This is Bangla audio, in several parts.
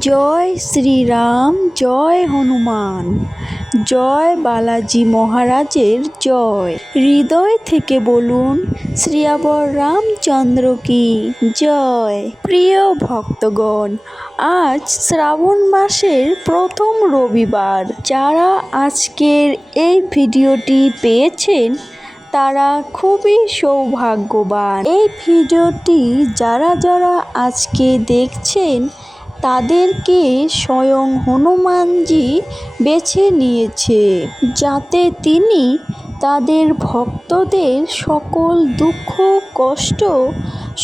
জয় শ্রীরাম, জয় হনুমান, জয় বালাজি মহারাজের জয়। হৃদয় থেকে বলুন শ্রীয়াবর রামচন্দ্র কি জয়। প্রিয় ভক্তগণ, আজ শ্রাবণ মাসের প্রথম রবিবার। যারা আজকের এই ভিডিওটি পেয়েছেন তারা খুবই সৌভাগ্যবান। এই ভিডিওটি যারা যারা আজকে দেখছেন তাদেরকে স্বয়ং হনুমানজি বেছে নিয়েছে, যাতে তিনি তাদের ভক্তদের সকল দুঃখ কষ্ট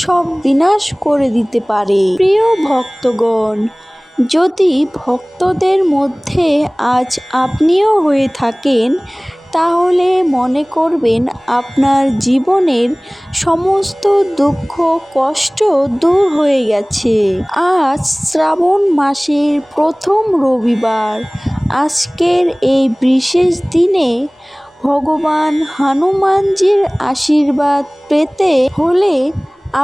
সব বিনাশ করে দিতে পারে। প্রিয় ভক্তগণ, যদি ভক্তদের মধ্যে আজ আপনিও হয়ে থাকেন তাহলে মনে করবেন আপনার জীবনের সমস্ত দুঃখ কষ্ট দূর হয়ে গেছে। আজ শ্রাবণ মাসের প্রথম রবিবার। আজকের এই বিশেষ দিনে ভগবান হনুমানজির আশীর্বাদ পেতে হলে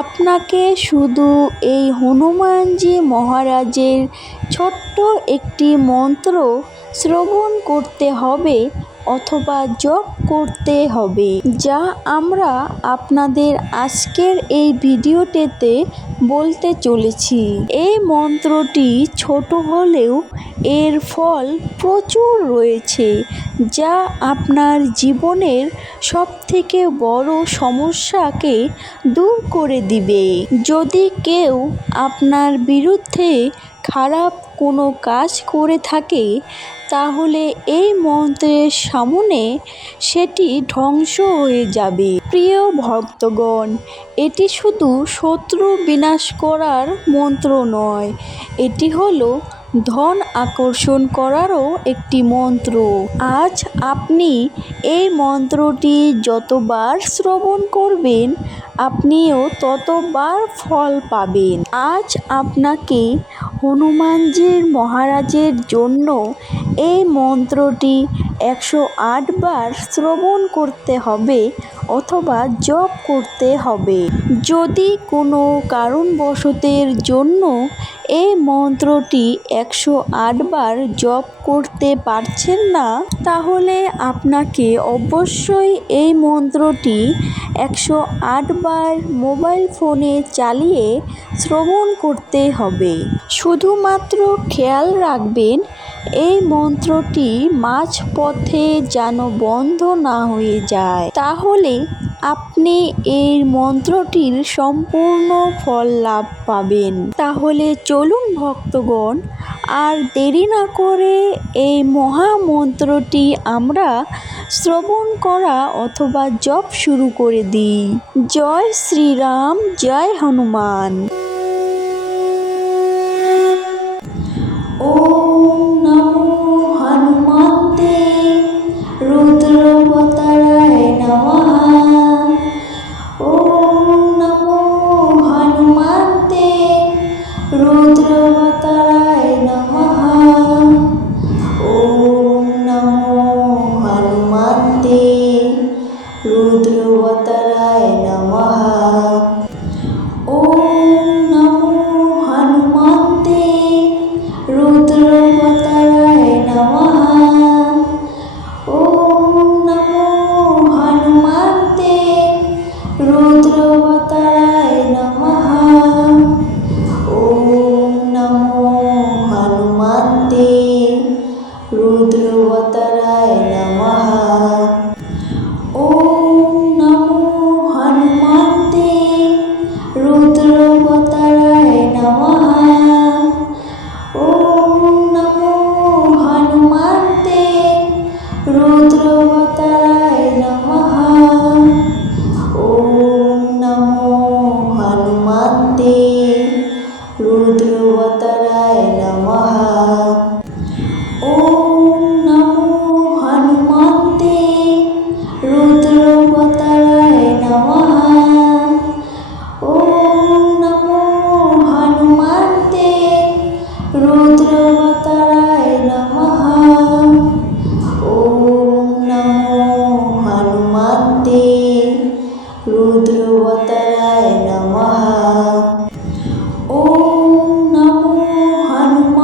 আপনাকে শুধু এই হনুমানজি মহারাজের ছোট্ট একটি মন্ত্র শ্রবণ করতে হবে অথবা জপ করতে হবে, যা আমরা আপনাদের আজকের এই ভিডিওটিতে বলতে চলেছি। এই মন্ত্রটি ছোট হলেও এর ফল প্রচুর রয়েছে, যা আপনার জীবনের সবথেকে বড় সমস্যাকে দূর করে দিবে। যদি কেউ আপনার বিরুদ্ধে খারাপ কোনো কাজ করে থাকে তাহলে এই মন্ত্রের সামনে সেটি ধ্বংস হয়ে যাবে। প্রিয় ভক্তগণ, এটি শুধু শত্রু বিনাশ করার মন্ত্র নয়, এটি হলো ধন আকর্ষণ করারও একটি মন্ত্র। আজ আপনি এই মন্ত্রটি যতবার শ্রবণ করবেন আপনিও ততবার ফল পাবেন। আজ আপনাকে হনুমানজির মহারাজের জন্য এই মন্ত্রটি 108 বার শ্রবণ করতে হবে অথবা জপ করতে হবে। যদি কোনো কারণবশতের জন্য এই মন্ত্রটি 108 বার জপ করতে পারছেন না তাহলে আপনাকে অবশ্যই এই মন্ত্রটি 108 বার মোবাইল ফোনে চালিয়ে শ্রবণ করতে হবে। শুধুমাত্র খেয়াল রাখবেন এই মন্ত্রটি মাঝপথে যেন বন্ধ না হয়ে যায়, তাহলে আপনি এই মন্ত্রটির সম্পূর্ণ ফল লাভ পাবেন। তাহলে চলুন ভক্তগণ, আর দেরি না করে এই মহামন্ত্রটি আমরা শ্রবণ করা অথবা জপ শুরু করে দিই। জয় শ্রীরাম, জয় হনুমান। ওম নমো হনুমন্তে রুদ্রবতারায় নমঃ। ওম নমো হনুমন্তে রুদ্রবতারায় নমঃ। ওম নমো হনুমন্তে রুদ্রবতারায় নমঃ। ওম নমো হনুমন্তে রুদ্রবতারায় নমঃ। ওম নমো হনুমন্তে রুদ্রবতারায় নমঃ। ওম নমো হনুমন্তে রুদ্রবতারায় নমঃ। ওম নমো হনুমন্তে রুদ্রবতারায় নমঃ। ওম নমো হনুমন্তে রুদ্রবতারায় নমঃ। ওম নমো হনুমন্তে রুদ্রবতারায় নমঃ। ওম নমো হনুমন্তে রুদ্রবতারায় নমঃ। ওম নমো হনুমন্তে রুদ্রবতারায় নমঃ। ওম নমো হনুমন্তে রুদ্রবতারায় নমঃ। ওম নমো হনুমন্তে